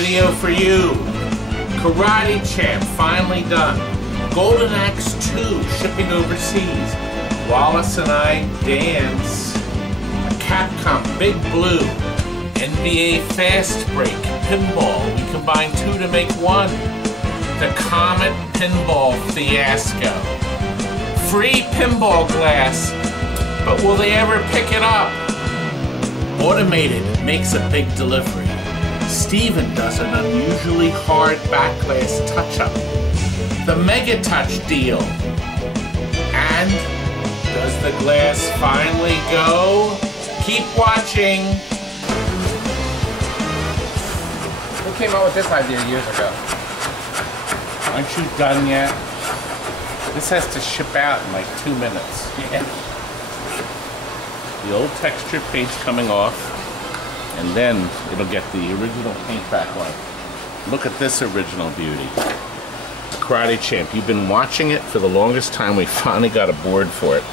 video for you. Karate Champ finally done. Golden Axe 2 shipping overseas. Wallace and I dance. Capcom Big Blue. NBA Fastbreak Pinball. We combine two to make one. The COMET Pinball fiasco. Free pinball glass. But will they ever pick it up? Automated makes a big delivery. Steven does an unusually hard backglass touch-up. The MEGATOUCH deal. And does the glass finally go? Keep watching. Who came up with this idea years ago? Aren't you done yet? This has to ship out in like 2 minutes. Yeah. The old texture paint's coming off, and then it'll get the original paint back on. Look at this original beauty. Karate Champ, you've been watching it for the longest time. We finally got a board for it.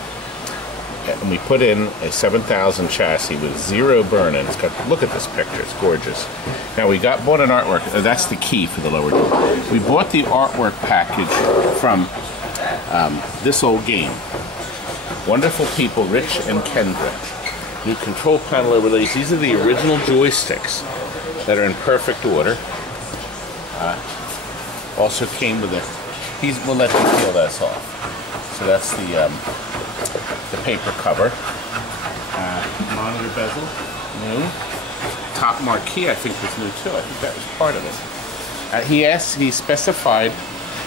And we put in a 7000 chassis with zero burn, and it's got, look at this picture, it's gorgeous. Now we bought an artwork, that's the key for the lower door. We bought the artwork package from this old game. Wonderful people, Rich and Kendra. New control panel overlays. These are the original joysticks that are in perfect order. Also came with we'll let you peel this off. So that's the paper cover. Monitor bezel, new. Top marquee, I think was new too. I think that was part of it. He specified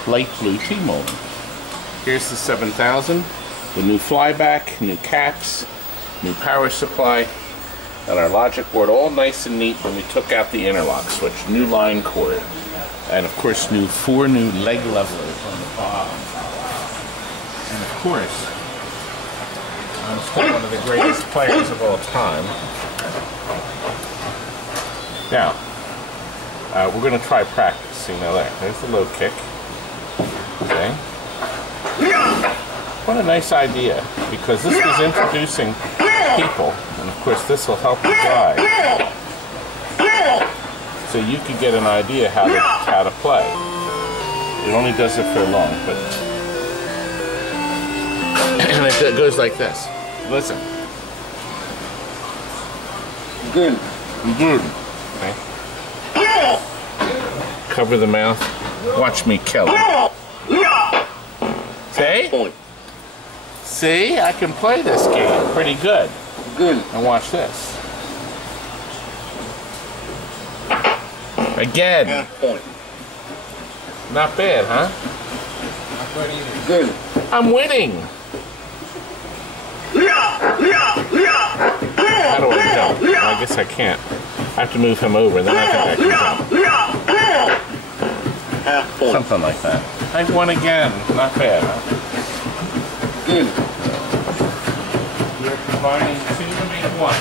light blue T-molding. Here's the 7000. The new flyback, new caps, new power supply, and our logic board, all nice and neat when we took out the interlock switch. New line cord, and of course four new leg levelers on the bottom. And of course, I'm still one of the greatest players of all time. Now, we're going to try practicing. Now there's the low kick. Okay. What a nice idea, because this was introducing people, and of course this will help the guide, so you can get an idea how to play. It only does it for long, but and it goes like this. Listen. Good. Good. Okay. Cover the mouth. Watch me kill it. See? See, I can play this game pretty good. Good. And watch this. Again. Point. Not bad, huh? Not good either. Good. I'm winning. How do I jump? Well, I guess I can't. I have to move him over, then I think I can jump. Half point. Something like that. I won again. Not bad, huh? Good. We're combining two to make one.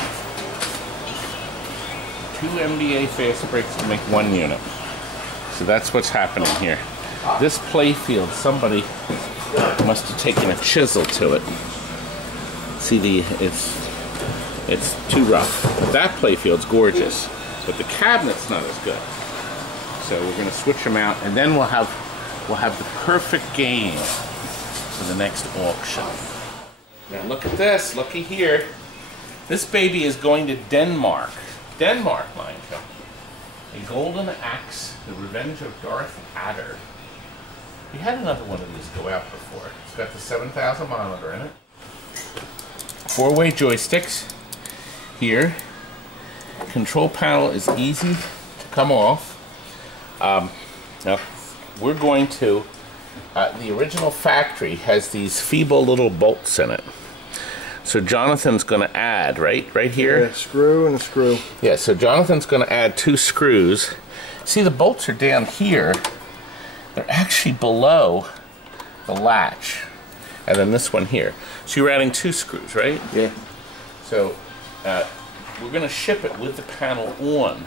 Two NBA Fastbreaks to make one unit. So that's what's happening here. This playfield, somebody must have taken a chisel to it. See, it's too rough. That playfield's gorgeous, but the cabinet's not as good. So we're going to switch them out, and then we'll have the perfect game for the next auction. Now look at this, looky here. This baby is going to Denmark. Denmark, mind you. A Golden Axe, The Revenge of Darth Adder. We had another one of these go out before. It's got the 7000 monitor in it. 4-way joysticks here. Control panel is easy to come off. Now we're going to, the original factory has these feeble little bolts in it. So Jonathan's going to add, right here? Yeah, screw and a screw. Yeah, so Jonathan's going to add 2 screws. See, the bolts are down here. They're actually below the latch. And then this one here. So you're adding 2 screws, right? Yeah. So we're going to ship it with the panel on.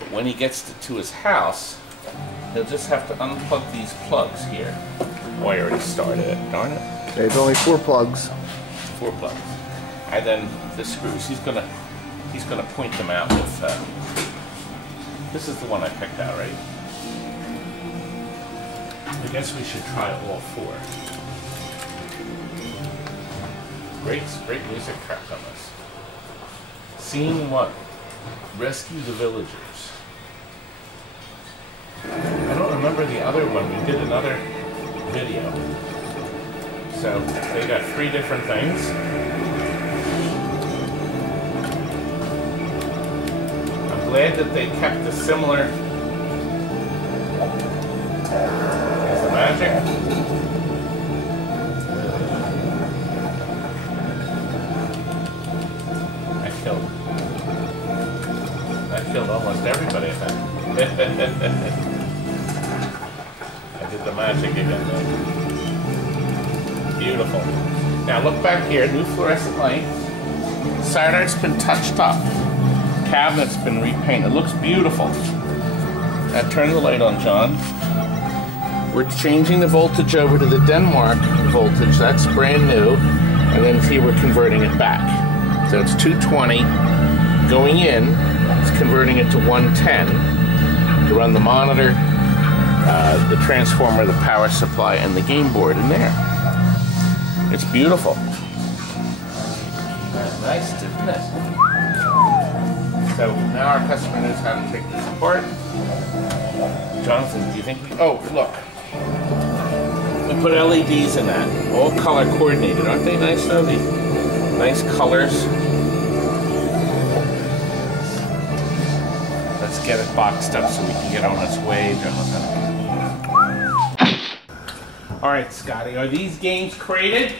But when he gets to his house, he'll just have to unplug these plugs here. Oh, I already started it. Darn it. There's only 4 plugs. 4 plugs. And then the screws. He's gonna point them out with This is the one I picked out, right? I guess we should try all four. Great music track on this. Scene 1. Rescue the villagers. I don't remember the other one. We did another video. So they got 3 different things. I'm glad that they kept the similar. There's the magic. I killed almost everybody, I think. I did the magic again, though. Beautiful. Now look back here, new fluorescent light. Sideart's been touched up. Cabinet's been repainted. It looks beautiful. Now turn the light on, John. We're changing the voltage over to the Denmark voltage. That's brand new. And then here we're converting it back. So it's 220 going in. It's converting it to 110 to run the monitor, the transformer, the power supply, and the game board in there. It's beautiful. That's nice, isn't it? So now our customer knows how to take this apart. Jonathan, do you think we... Oh, look. We put LEDs in that. All color coordinated. Aren't they nice, though? The nice colors. Let's get it boxed up so we can get on its way, Jonathan. Alright, Scotty, are these games crated?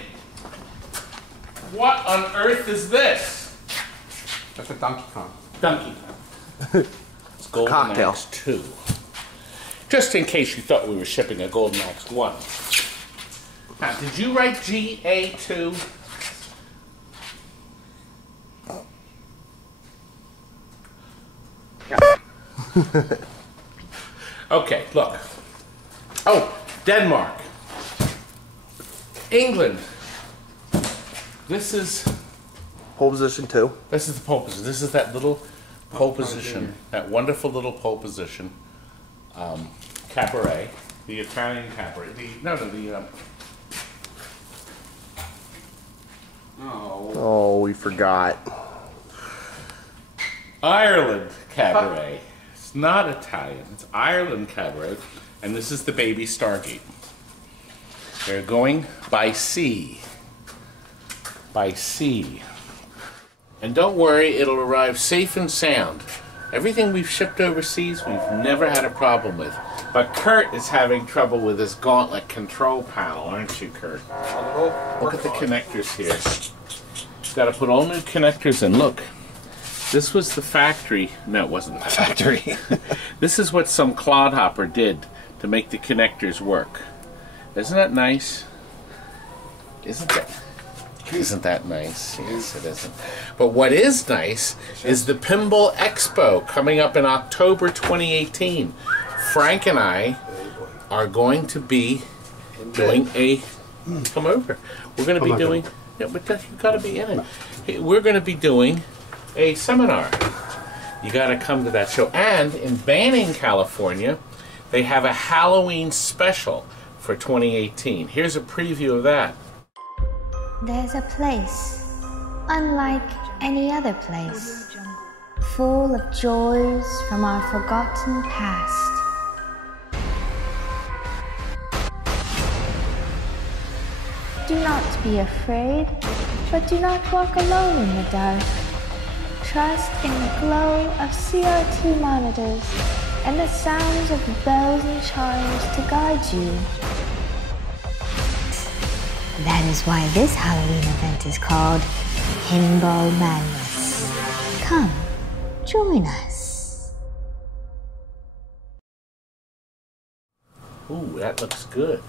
What on earth is this? That's a Donkey Kong. Donkey Kong. It's Golden Axe 2. Just in case you thought we were shipping a Golden Axe 1. Now, did you write GA2? Okay, look. Oh, Denmark. England. This is Pole position 2. This is the pole position. This is that little pole position, that wonderful little pole position. Cabaret, the Italian cabaret. Oh, we forgot. Ireland cabaret. It's not Italian. It's Ireland cabaret, and this is the baby Stargate. They're going by sea. By sea. And don't worry, it'll arrive safe and sound. Everything we've shipped overseas, we've never had a problem with. But Kurt is having trouble with his gauntlet control panel, aren't you, Kurt? Look at the connectors here. Got to put all new connectors in. Look, this was the factory. No, it wasn't the factory. This is what some clodhopper did to make the connectors work. Isn't that nice? Isn't that nice? Yes, it isn't. But what is nice is the Pinball Expo coming up in October 2018. Frank and I are going to be doing a... Come over. We're going to be doing... Yeah, but you've got to be in it. Hey, we're going to be doing a seminar. You got to come to that show. And in Banning, California, they have a Halloween special for 2018. Here's a preview of that. There's a place, unlike any other place, full of joys from our forgotten past. Do not be afraid, but do not walk alone in the dark. Trust in the glow of CRT monitors and the sounds of bells and chimes to guide you. That is why this Halloween event is called Pinball Madness. Come, join us. Ooh, that looks good.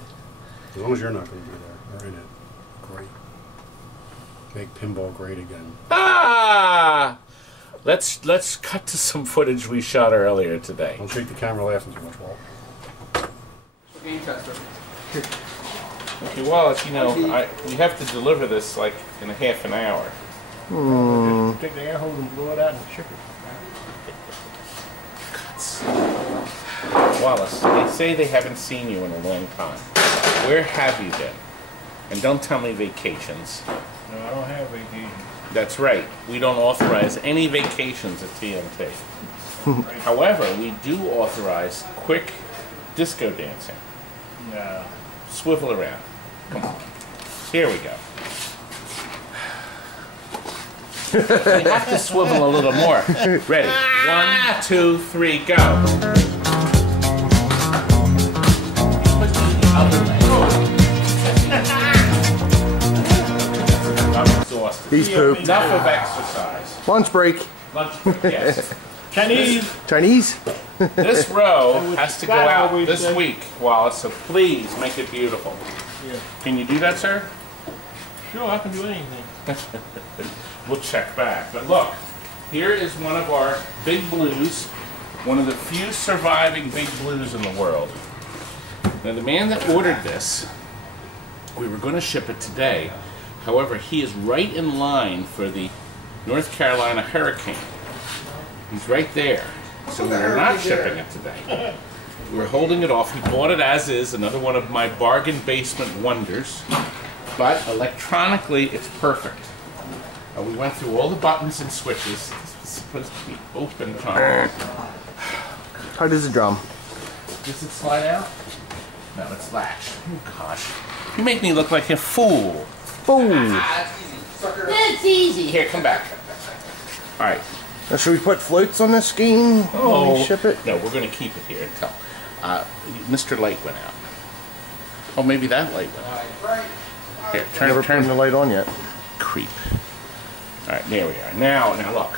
As long as you're not going to be there, or in it. Great. Make pinball great again. Ah! Let's cut to some footage we shot earlier today. Don't shake the camera laughing too much, Walt. Game tester. Okay, Wallace, you know, we have to deliver this like in a half an hour. Take the air hose and blow it out and ship it. Wallace. Wallace, they say they haven't seen you in a long time. Where have you been? And don't tell me vacations. No, I don't have vacation. That's right. We don't authorize any vacations at TNT. However, we do authorize quick disco dancing. No. Swivel around. Come on. Here we go. We have to swivel a little more. Ready? 1, 2, 3, go. I'm exhausted. He's pooped. Enough of exercise. Lunch break. Lunch break, yes. Chinese. Chinese? This row has to go out What we this say. week, Wallace, so please make it beautiful. Yeah. Can you do that, sir? Sure, I can do anything. We'll check back. But look, here is one of our big blues, one of the few surviving big blues in the world. Now, the man that ordered this, we were going to ship it today. However, he is right in line for the North Carolina hurricane. He's right there. So we're not shipping it today. We're holding it off. He bought it as is, another one of my bargain basement wonders. But electronically, it's perfect. We went through all the buttons and switches. This was supposed to be open, Tom. How does the drum? Does it slide out? No, it's latched. Oh, gosh. You make me look like a fool. Boom. It's easy. Here, come back. All right. Now, should we put floats on this scheme when we ship it? No, we're going to keep it here until Mr. Light went out. Oh, maybe that light went out. Here, Never turn putting the light on yet. Creep. All right, there we are. Now look.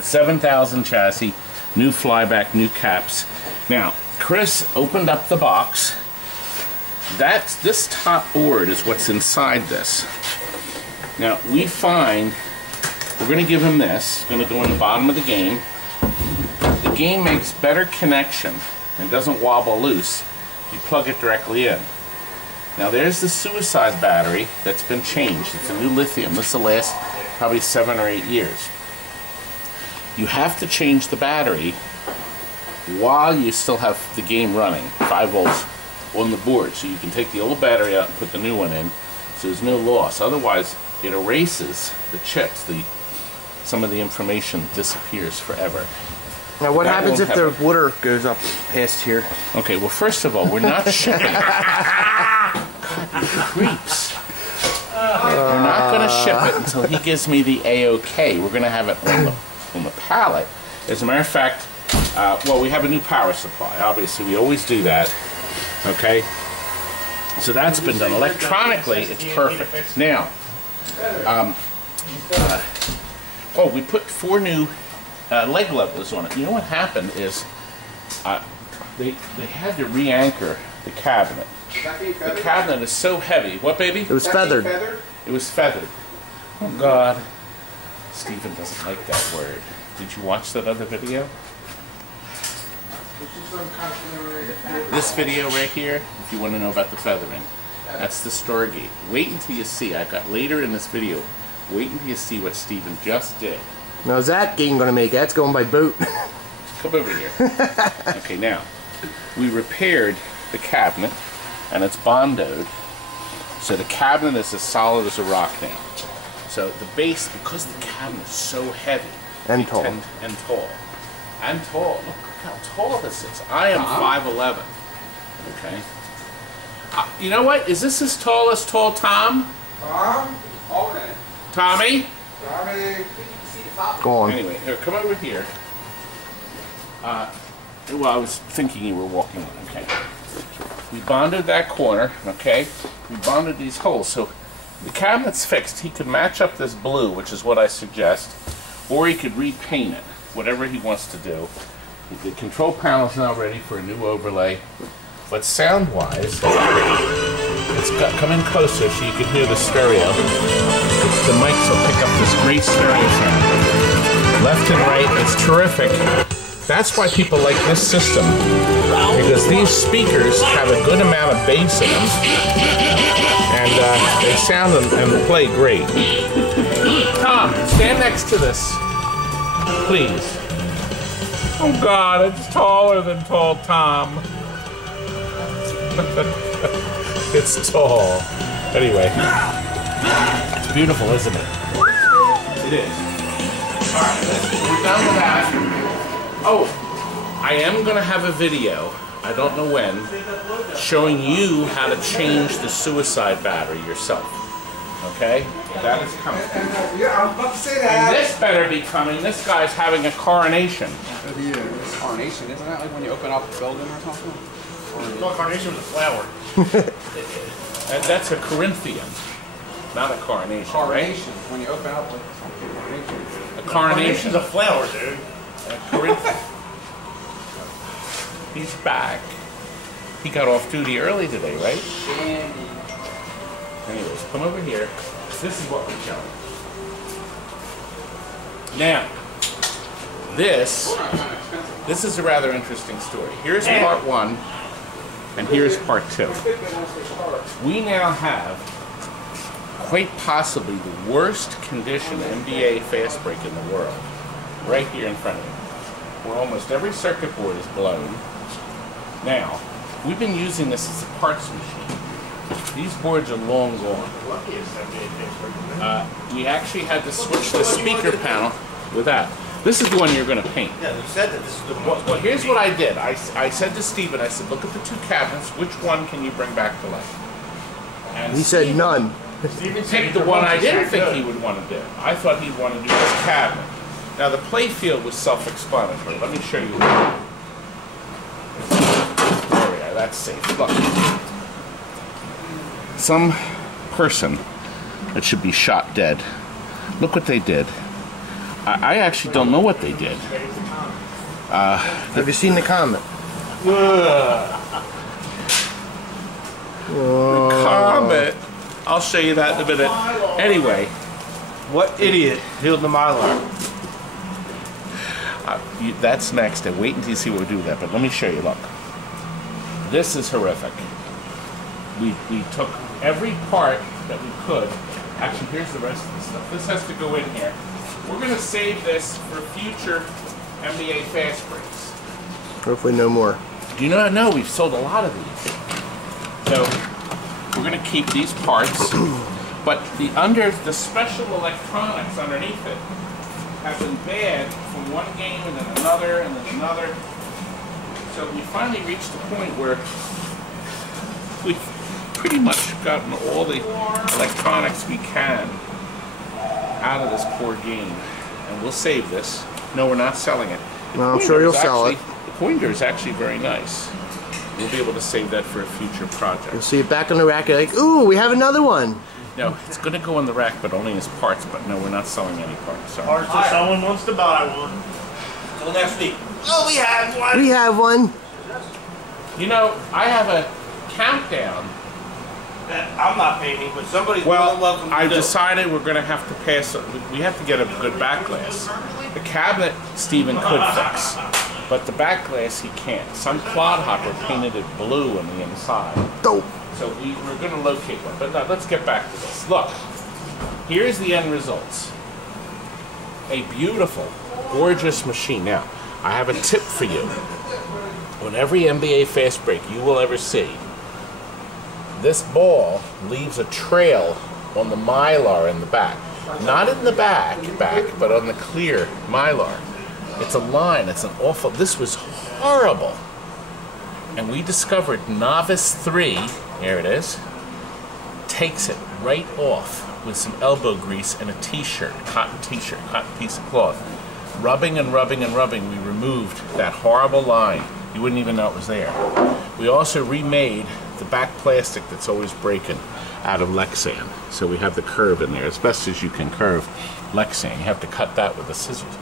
7,000 chassis, new flyback, new caps. Now, Chris opened up the box. This top board is what's inside this. Now, we find we're going to give him this. It's going to go in the bottom of the game. The game makes better connection and doesn't wobble loose if you plug it directly in. Now there's the suicide battery that's been changed. It's a new lithium. This will last probably 7 or 8 years. You have to change the battery while you still have the game running, 5 volts on the board. So you can take the old battery out and put the new one in, so there's no loss. Otherwise, it erases the chips. Some of the information disappears forever. Now, what That happens won't if the water goes up past here? Okay, well, first of all, we're not shipping it. God, you creeps. We're not going to ship it until he gives me the A-OK. We're going to have it on the pallet. As a matter of fact, well, we have a new power supply. Obviously, we always do that. Okay? So that's been done. Electronically, it's perfect. Now, we put 4 new leg levelers on it. You know what happened is they had to re-anchor the cabinet. The cabinet is so heavy. What, baby? It was feathered. It was feathered. Oh, God. Stephen doesn't like that word. Did you watch that other video? This video right here, if you want to know about the feathering, that's the Stargate. Wait until you see. I got later in this video. Wait until you see what Stephen just did. Now, is that game going to make it? That's going by boat. Come over here. Okay, now, we repaired the cabinet, and it's bondoed, so the cabinet is as solid as a rock now. So the base, because the cabinet is so heavy, And tall. And tall. Look how tall this is. I am 5'11". Okay. You know what? Is this as tall as Tall Tom? Okay. Tommy? Go on. Anyway, here, come over here. Well, I was thinking you were walking. Okay. We bonded that corner, okay? We bonded these holes. So the cabinet's fixed. He could match up this blue, which is what I suggest, or he could repaint it, whatever he wants to do. The control panel's now ready for a new overlay. But sound-wise, it's got, come in closer so you can hear the stereo. The mics will pick up this great stereo sound. Left and right, it's terrific. That's why people like this system, because these speakers have a good amount of bass in them, and they sound and play great. Tom, stand next to this, please. Oh God, it's taller than tall Tom. It's tall. Anyway, it's beautiful, isn't it? It is. All right, we're done with that. Oh, I am gonna have a video, I don't know when, showing you how to change the suicide battery yourself. Okay? That is coming. Yeah, I was about to say And that. this better be coming. This guy's having a coronation. Coronation, isn't that like when you open up a building or something? No, carnation was a flower. And that's a Corinthian, not a coronation, Coronation, when you open up like something. Coronation. right? A coronation. Carnation's a flower, dude. Corinthian. He's back. He got off duty early today, right? Anyways, come over here. This is what we're showing. Now, this is a rather interesting story. Here's part one, and here's part two. We now have quite possibly the worst condition NBA Fastbreak in the world, right here in front of me, where almost every circuit board is blown. Now, we've been using this as a parts machine. These boards are long gone. We actually had to switch the speaker panel with that. This is the one you're going to paint. Yeah, you said that this is the one. Well, here's what I did. I said to Steven, I said, look at the two cabinets. Which one can you bring back to life? And He said Steven none. picked the one I didn't think he would want to do. I thought he'd want to do this cabinet. Now, the playfield was self-explanatory. Let me show you. There we are. That's safe. Look. Some person that should be shot dead. Look what they did. I actually don't know what they did. Have you seen the comment? Comet. I'll show you that in a minute. Anyway, What idiot healed the Mylar? that's next. And wait until you see what we do with that. But let me show you. Look. This is horrific. We took every part that we could. Actually, here's the rest of the stuff. This has to go in here. We're going to save this for future NBA Fast Breaks. Hopefully no more. Do you not know we've sold a lot of these? So we're going to keep these parts, but the special electronics underneath it have been bad from one game and then another and then another. So we finally reached the point where we've pretty much gotten all the electronics we can out of this poor game. And we'll save this. No, we're not selling it. Well, I'm sure you'll sell it. The pointer is actually very nice. We'll be able to save that for a future You'll project. see it back on the rack. You're like, ooh, we have another one. No, it's going to go on the rack, but only as parts. But no, we're not selling any parts. Sorry. Or if someone wants to buy one. Till next week. Oh, we have one! We have one. You know, I have a countdown. I'm not painting, but somebody's more than Well, welcome to I've do it. decided we're going to have to pass. We have to get a good backglass. The cabinet Steven could fix, but the backglass he can't. Some clodhopper painted it blue on the inside. Dope. So we're going to locate one. But now let's get back to this. Look, here's the end results. A beautiful, gorgeous machine. Now, I have a tip for you. On every NBA Fast Break you will ever see, this ball leaves a trail on the Mylar in the back. Not in the back, but on the clear Mylar. It's a line, it's an awful, this was horrible. And we discovered Novice 3, there it is, takes it right off with some elbow grease and a t-shirt, cotton piece of cloth. Rubbing and rubbing and rubbing, we removed that horrible line. You wouldn't even know it was there. We also remade the back plastic that's always breaking out of Lexan. So we have the curve in there, as best as you can curve Lexan. You have to cut that with the scissors,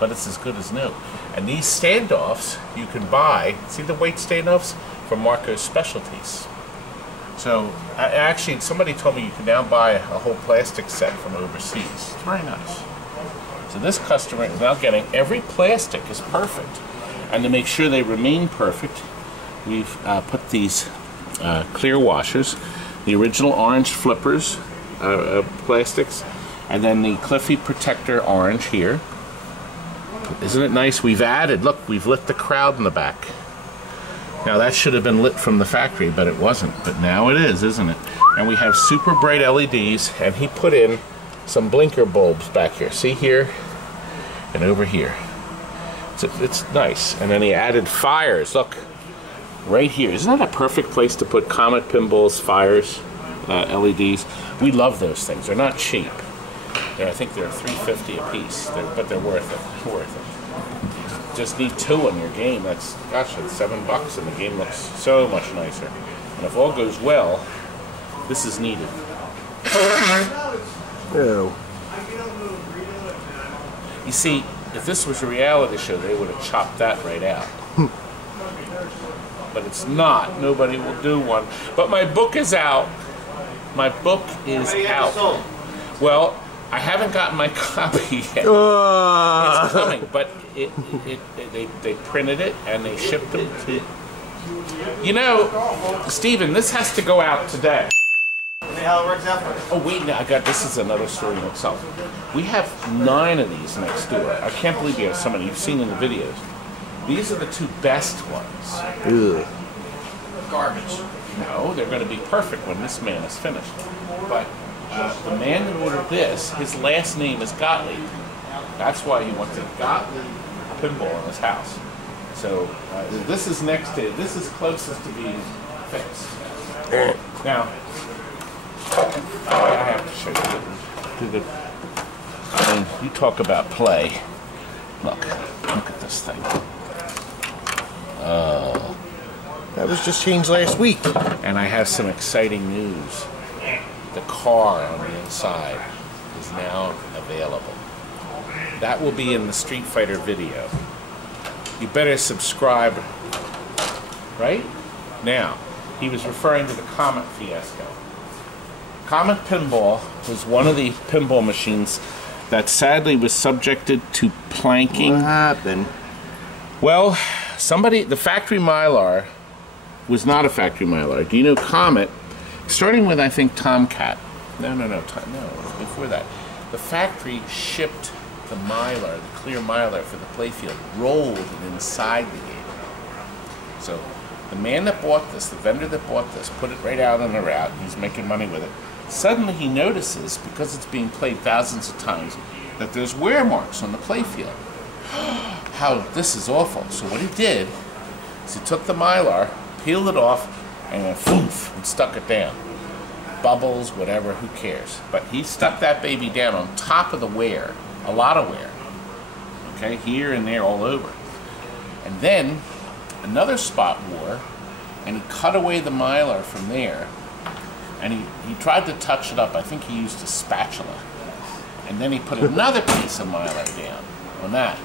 but it's as good as new. And these standoffs you can buy, see the weight standoffs, from Marco's Specialties. So actually somebody told me you can now buy a whole plastic set from overseas. It's very nice. So this customer is now getting, every plastic is perfect. And to make sure they remain perfect, we've put these clear washers, the original orange flippers, plastics, and then the Cliffy Protector orange here. Isn't it nice? We've added, look, we've lit the crowd in the back. Now that should have been lit from the factory, but it wasn't. But now it is, isn't it? And we have super bright LEDs, and he put in some blinker bulbs back here. See here? And over here. It's nice. And then he added fires, look. Right here. Isn't that a perfect place to put Comet Pinball's fires, LEDs? We love those things. They're not cheap. I think they're $3.50 a piece, but they're worth it. Worth it. Just need 2 in your game. That's, gosh, it's $7, and the game looks so much nicer. And if all goes well, this is needed. Ew. You see, if this was a reality show, they would have chopped that right out. But it's not. Nobody will do one. But my book is out. My book is out. Well, I haven't gotten my copy yet. It's coming, but they printed it and they shipped them to. You know, Steven, this has to go out today. How it works out for us. Oh wait, no, this is another story in itself. We have 9 of these next door. I can't believe you have so many. You've seen in the videos. These are the 2 best ones. Ugh. Garbage. No, they're going to be perfect when this man is finished. But the man who ordered this, his last name is Gottlieb. That's why he wanted Gottlieb Pinball in his house. So this is this is closest to being fixed. Now, I have to show you. I mean, you talk about play. Look at this thing. Oh. That was just changed last week. And I have some exciting news. The car on the inside is now available. That will be in the Street Fighter video. You better subscribe. Right? Now, he was referring to the Comet fiasco. Comet Pinball was one of the pinball machines that sadly was subjected to planking. What happened? Well, the factory Mylar was not a factory Mylar. Do you know Comet, starting with, I think, Tomcat. No, it was before that. The factory shipped the Mylar, the clear Mylar for the playfield, rolled it inside the game. So the man that bought this, the vendor that bought this, put it right out on the route. He's making money with it. Suddenly he notices, because it's being played thousands of times, that there's wear marks on the playfield. How this is awful. So what he did is he took the Mylar, peeled it off, and went foof and stuck it down. Bubbles, whatever, who cares? But he stuck that baby down on top of the wear, a lot of wear. Okay, here and there, all over. And then another spot wore, and he cut away the Mylar from there, and he tried to touch it up. I think he used a spatula. And then he put another piece of Mylar down on that.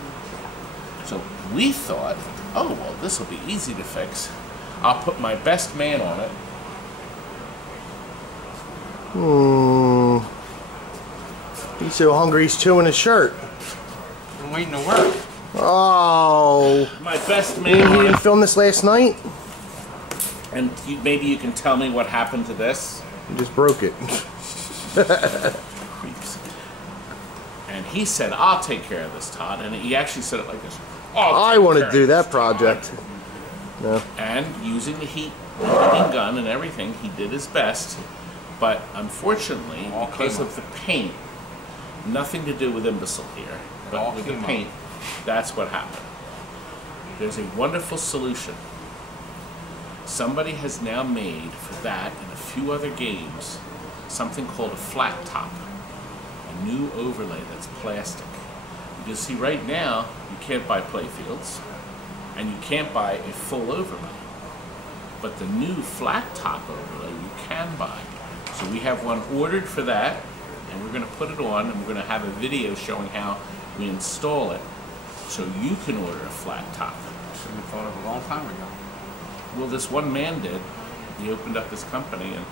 So we thought, oh, well, this will be easy to fix. I'll put my best man on it. He's so hungry he's chewing his shirt. I'm waiting to work. Oh. My best You man on didn't it. film this last night? And maybe you can tell me what happened to this? You just broke it. Creeps. And he said, I'll take care of this, Todd. And he actually said it like this. I want to do that project. No. And using the heating gun and everything, he did his best. But unfortunately, because of the paint, nothing to do with imbecile here, but with the paint, that's what happened. There's a wonderful solution. Somebody has now made for that and a few other games something called a flat top, a new overlay that's plastic. You see, right now you can't buy playfields and you can't buy a full overlay, but the new flat top overlay you can buy. So we have one ordered for that, and we're going to put it on, and we're going to have a video showing how we install it, so you can order a flat top. Should have thought of it a long time ago. Well, this one man did. He opened up his company, and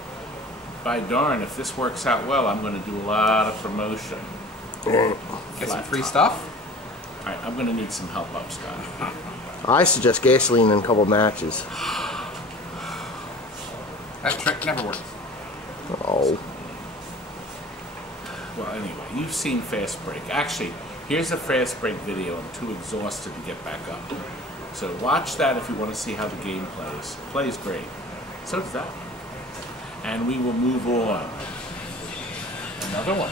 by darn, if this works out well, I'm going to do a lot of promotion. Get some free stuff? All right, I'm going to need some help up, Scott. I suggest gasoline and a couple matches. That trick never works. Oh. Well, anyway, you've seen Fastbreak. Actually, Here's a Fastbreak video. I'm too exhausted to get back up. So watch that if you want to see how the game plays. It plays great. So does that. And we will move on. Another one.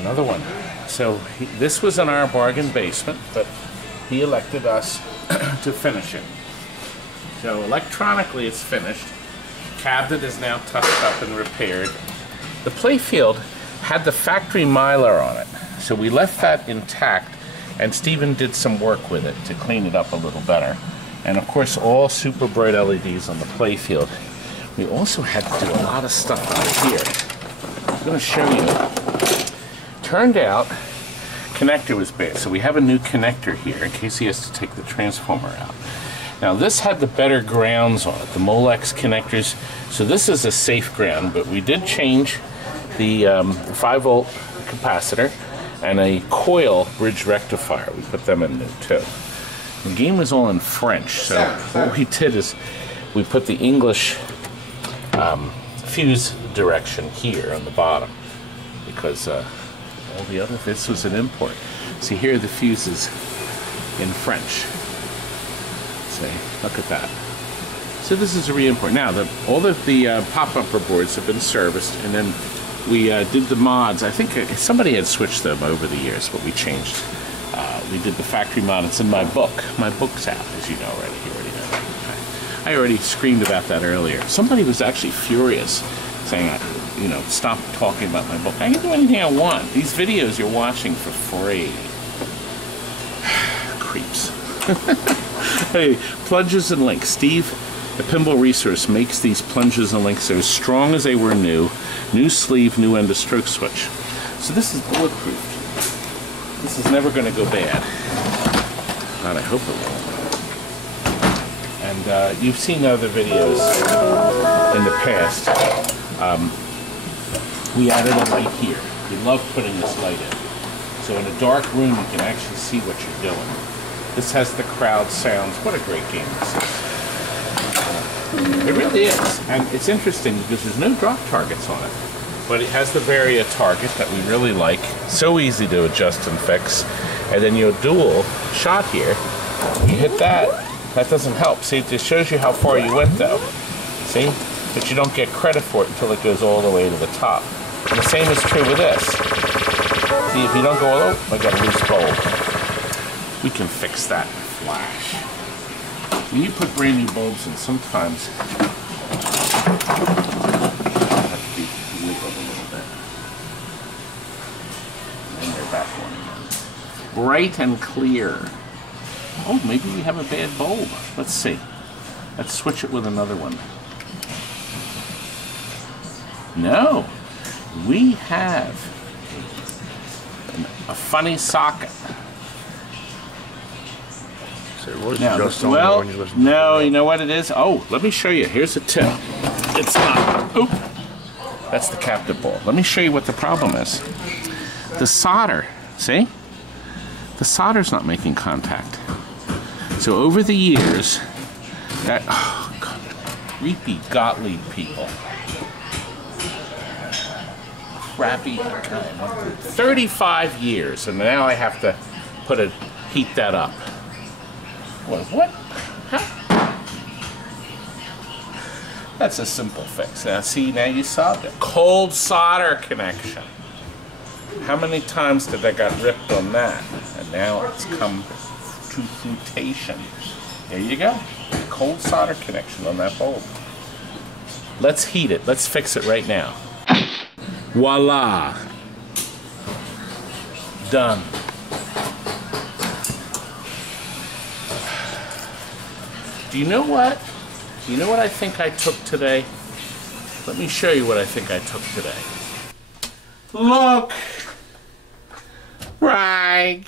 Another one. So this was in our bargain basement, but he elected us to finish it. So electronically it's finished. Cabinet is now touched up and repaired. The playfield had the factory mylar on it, so we left that intact, and Stephen did some work with it to clean it up a little better. And of course, all super bright LEDs on the playfield. We also had to do a lot of stuff out here. I'm going to show you. Turned out, connector was bad, so we have a new connector here in case he has to take the transformer out. Now this had the better grounds on it, the Molex connectors, so this is a safe ground, but we did change the 5-volt capacitor and a coil bridge rectifier. We put them in new too. The game was all in French, so what we did is we put the English fuse direction here on the bottom, because all the other, this was an import. See, here are the fuses in French. See, look at that. So this is a re-import. Now, all of the pop-upper boards have been serviced, and then we did the mods. I think somebody had switched them over the years, but we changed. We did the factory mod. It's in my book. My book's out, as you know already. You already know that. I already screamed about that earlier. Somebody was actually furious, saying, you know, stop talking about my book. I can do anything I want. These videos you're watching for free. Creeps. Hey, plunges and links. Steve, the Pinball Resource, makes these plunges and links. They're as strong as they were new. New sleeve, new end of stroke switch. So this is bulletproof. This is never going to go bad. God, I hope it won't. And you've seen other videos in the past. We added a light here. We love putting this light in. So in a dark room, you can actually see what you're doing. This has the crowd sounds. What a great game this is. It really is. And it's interesting because there's no drop targets on it. But it has the Varia target that we really like. So easy to adjust and fix. And then your dual shot here, you hit that. That doesn't help. See, it just shows you how far you went though. See? But you don't get credit for it until it goes all the way to the top. And the same is true with this. See, if you don't go all over, I got a loose bulb. We can fix that in a flash. When you put brand new bulbs in, sometimes you have to be wiggled a little bit. And then they're back on again. Bright and clear. Oh, maybe we have a bad bulb. Let's see. Let's switch it with another one. No, we have a funny socket. Now, well, no, you know what it is? Oh, let me show you. Here's a tip. It's not. Oop. That's the captive ball. Let me show you what the problem is. The solder. See? The solder's not making contact. So over the years, that creepy Gottlieb people. Crappy. 35 years, and now I have to heat that up. What? How? That's a simple fix. Now see, now you solved it. Cold solder connection. How many times did I got ripped on that? And now it's come to fruition. There you go. Cold solder connection on that bulb. Let's heat it. Let's fix it right now. Voila. Done. Do you know what? Do you know what I think I took today? Let me show you what I think I took today. Look! Right.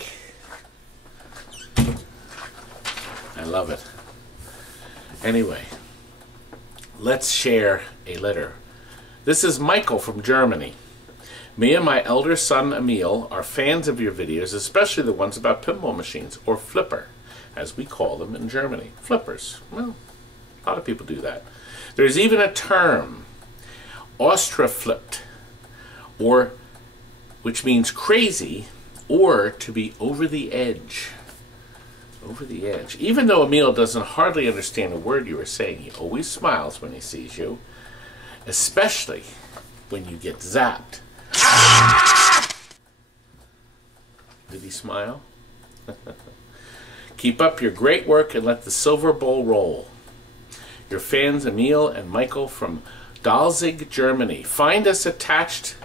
I love it. Anyway, let's share a letter. This is Michael from Germany. Me and my elder son Emil are fans of your videos, especially the ones about pinball machines, or flipper, as we call them in Germany. Flippers. Well, a lot of people do that. There's even a term, Austra-flipped, or which means crazy, or to be over the edge. Over the edge. Even though Emil doesn't hardly understand a word you are saying, he always smiles when he sees you, especially when you get zapped. Did he smile? Keep up your great work and let the silver bowl roll. Your fans Emil and Michael from Danzig, Germany. Find us attached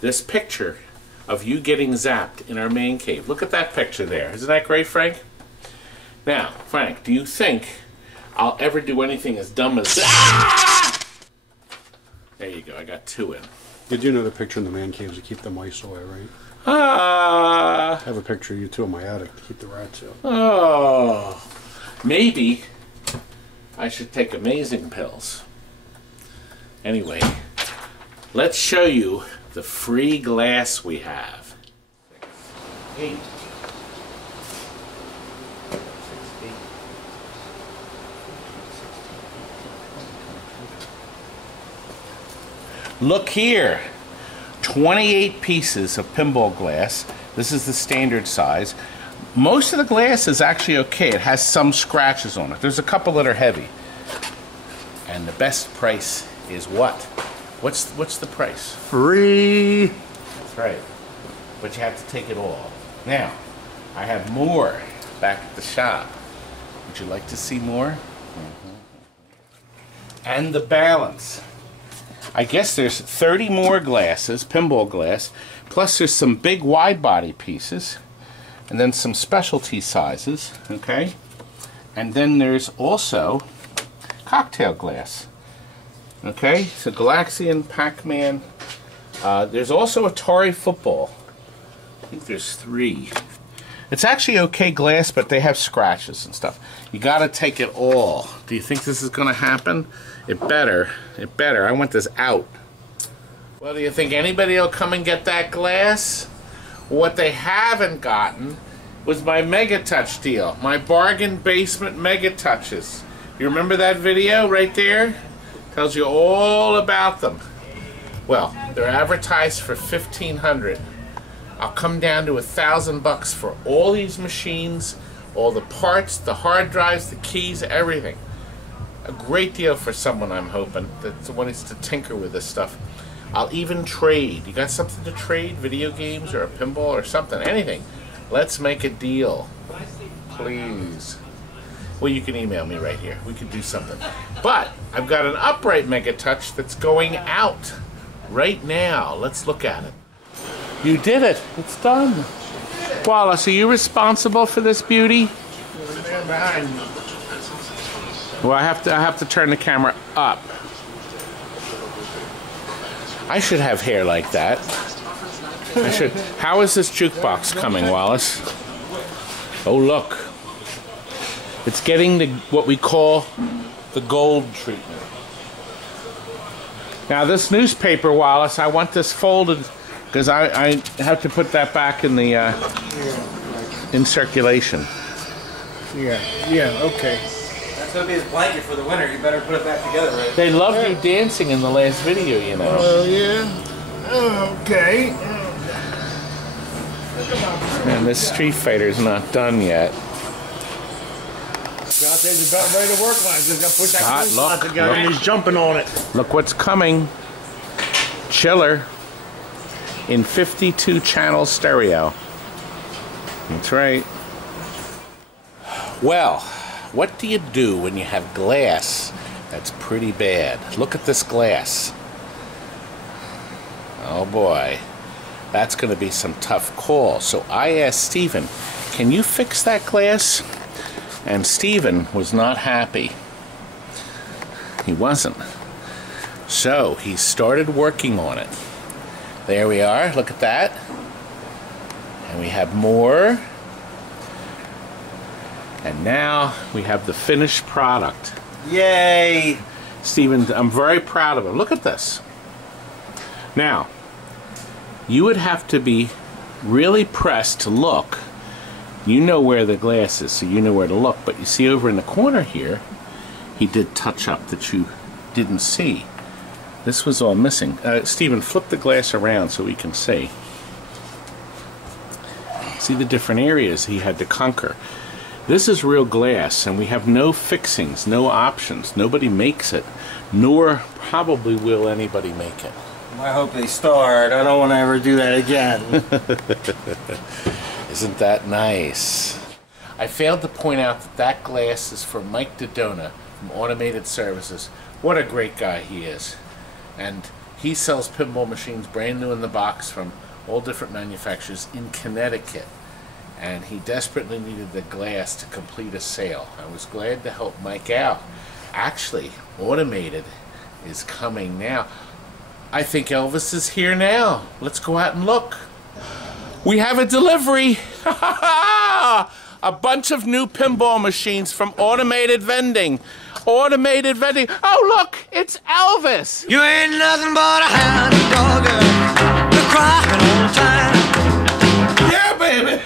this picture of you getting zapped in our man cave. Look at that picture there. Isn't that great, Frank? Now, Frank, do you think I'll ever do anything as dumb as that? There you go. I got 2 in. Did you know the picture in the man caves to keep the mice away, right? I have a picture of you two in my attic to keep the rats out. Oh, maybe I should take amazing pills. Anyway, let's show you the free glass we have. 8. 16. Look here. 28 pieces of pinball glass. This is the standard size. Most of the glass is actually okay. It has some scratches on it. There's a couple that are heavy. And the best price is what? What's the price? Free. That's right. But you have to take it all. Now, I have more back at the shop. Would you like to see more? And the balance. I guess there's 30 more glasses, pinball glass, plus there's some big wide body pieces, and then some specialty sizes, okay? And then there's also cocktail glass, okay? So Galaxian, Pac-Man. There's also Atari football. I think there's 3. It's actually okay glass, but they have scratches and stuff. You gotta take it all. Do you think this is gonna happen? It better. It better. I want this out. Well, do you think anybody will come and get that glass? What they haven't gotten was my MEGATOUCH deal. My bargain basement MEGATOUCHes. You remember that video right there? Tells you all about them. Well, they're advertised for $1,500. I'll come down to $1,000 for all these machines, all the parts, the hard drives, the keys, everything. A great deal for someone, I'm hoping, that wants to tinker with this stuff. I'll even trade. You got something to trade? Video games or a pinball or something? Anything. Let's make a deal. Please. Well, you can email me right here. We could do something. But I've got an upright MEGATOUCH that's going out right now. Let's look at it. You did it. It's done. Wallace, are you responsible for this beauty? Well, I have to turn the camera up. I should have hair like that. I should. How is this jukebox coming, Wallace? Oh, look. It's getting the what we call the gold treatment. Now, this newspaper, Wallace, I want this folded because I have to put that back in the in circulation. Yeah, okay. That's gonna be his blanket for the winter. You better put it back together, right? They loved you dancing in the last video, you know. Oh, yeah. Okay. And this Street Fighter's not done yet. There's about ready to work on it. Just gotta put that Scott, look, together and he's jumping on it. Look what's coming. Chiller in 52 channel stereo. That's right. Well, what do you do when you have glass that's pretty bad? Look at this glass. Oh boy. That's going to be some tough call. So I asked Stephen, can you fix that glass? And Stephen was not happy. He wasn't. So he started working on it. There we are. Look at that. And we have more. And now we have the finished product. Yay! Stephen, I'm very proud of him. Look at this. Now, you would have to be really pressed to look. You know where the glass is, so you know where to look. But you see over in the corner here, he did touch up that you didn't see. This was all missing. Stephen, flip the glass around so we can see. See the different areas he had to conquer. This is real glass, and we have no fixings, no options. Nobody makes it, nor probably will anybody make it. I hope they start. I don't want to ever do that again. Isn't that nice? I failed to point out that that glass is for Mike Dodona from Automated Services. What a great guy he is. And he sells pinball machines brand new in the box from all different manufacturers in Connecticut. And he desperately needed the glass to complete a sale. I was glad to help Mike out. Actually, Automated is coming now. I think Elvis is here now. Let's go out and look. We have a delivery. A bunch of new pinball machines from Automated Vending. Automated Vending. Oh, look, it's Elvis. You ain't nothing but a hound dog. You're crying all the time. Yeah, baby.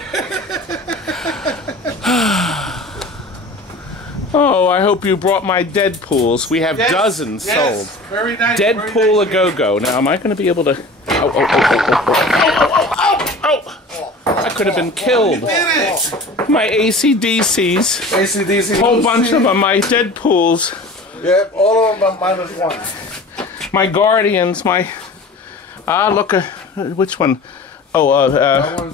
Oh, I hope you brought my Deadpools. We have dozens sold. Very nice. Deadpool a go-go. Now, am I going to be able to... Oh. I could have been killed. My ACDCs. ACDC. Whole bunch of them. My Deadpools. Yep, all of them minus one. My Guardians. My... look. Which one? Oh,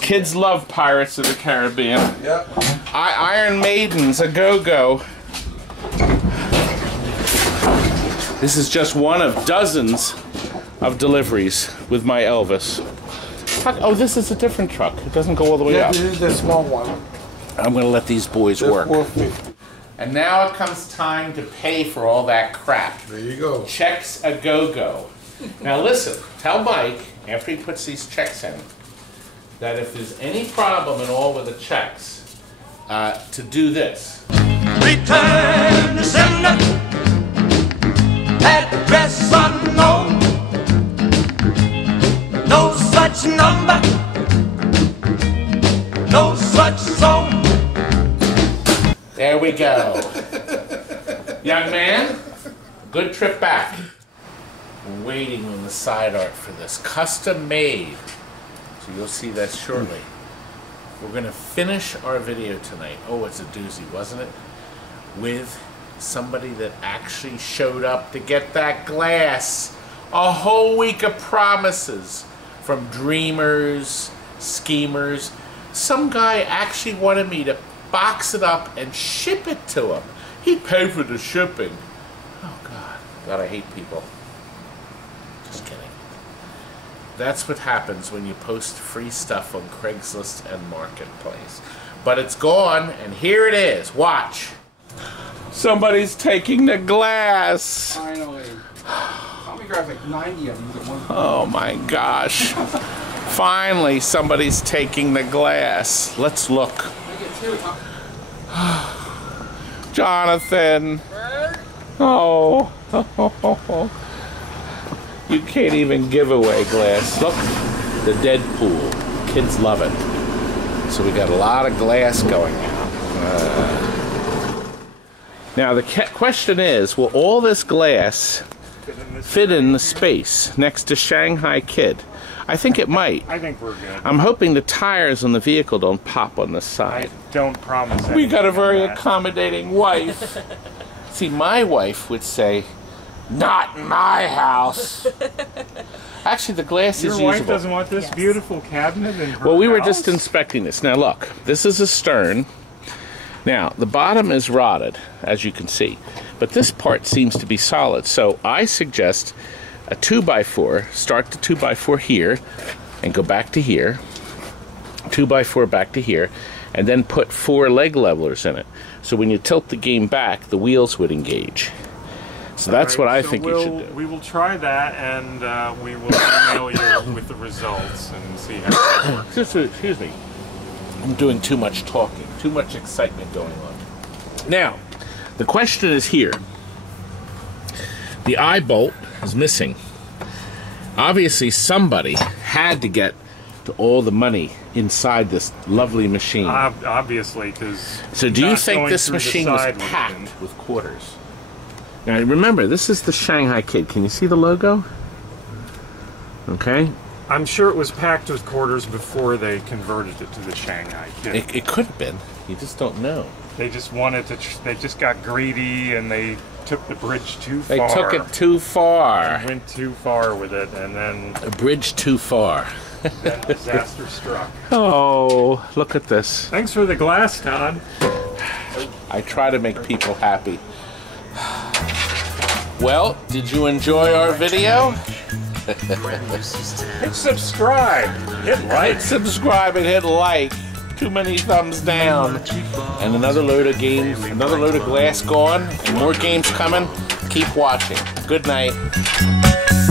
kids love Pirates of the Caribbean. Yep. Iron Maidens, a go-go. This is just one of dozens of deliveries with my Elvis. Oh, this is a different truck. It doesn't go all the way up. This is the small one. I'm going to let these boys work. $4.50. And now it comes time to pay for all that crap. There you go. Checks a go-go. Now listen, tell Mike, after he puts these checks in, that if there's any problem at all with the checks, to do this. Return to sender. Address unknown. No such number. No such zone. There we go. Young man, good trip back. We're waiting on the side art for this. Custom made. So you'll see that shortly. We're going to finish our video tonight. Oh, it's a doozy, wasn't it? With somebody that actually showed up to get that glass. A whole week of promises from dreamers, schemers. Some guy actually wanted me to box it up and ship it to him. He'd pay for the shipping. Oh, God, I hate people. Just kidding. That's what happens when you post free stuff on Craigslist and Marketplace. But it's gone, and here it is. Watch. Somebody's taking the glass. Finally. Tommy grabs like 90 of them. At one point. Oh my gosh. Finally, somebody's taking the glass. Let's look. I get two, huh? Jonathan. Oh. You can't even give away glass. Look, the Deadpool. Kids love it. So we got a lot of glass going out. Now the question is, will all this glass fit in the space next to Shanghai Kid? I think it might. I think we're good. I'm hoping the tires on the vehicle don't pop on the side. I don't promise We got a very anything accommodating wife. See, my wife would say, "Not in my house." Actually, the glass Your is wife usable. doesn't want this beautiful cabinet in her Well, we were house? just inspecting this. Now look, this is a stern. Now, the bottom is rotted, as you can see, but this part seems to be solid. So I suggest a 2x4, start the 2x4 here, and go back to here, 2x4 back to here, and then put 4 leg levelers in it. So when you tilt the game back, the wheels would engage. So that's what I think you should do. We will try that, and we will email you with the results and see how it works. Excuse me. I'm doing too much talking, too much excitement going on. Now, the question is here. The eye bolt is missing. Obviously, somebody had to get to all the money inside this lovely machine. Obviously, because... So do you think this machine was packed with quarters? Now remember, this is the Shanghai Kid. Can you see the logo? Okay. I'm sure it was packed with quarters before they converted it to the Shanghai kit. It could have been. You just don't know. They just wanted to. They just got greedy and they took the bridge too far. They took it too far. They went too far with it, and then a bridge too far. Then disaster struck. Oh, look at this. Thanks for the glass, Todd. I try to make people happy. Well, did you enjoy our video? Hit subscribe. Hit like. Hit subscribe and hit like. Too many thumbs down. And another load of games, another load of glass gone, and more games coming. Keep watching. Good night.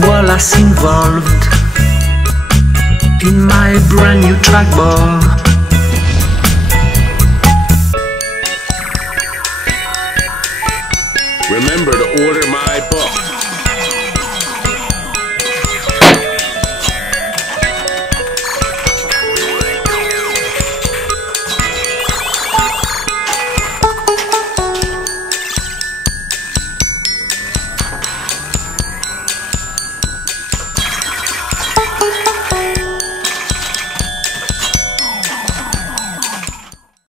Wallace involved in my brand new trackball. Remember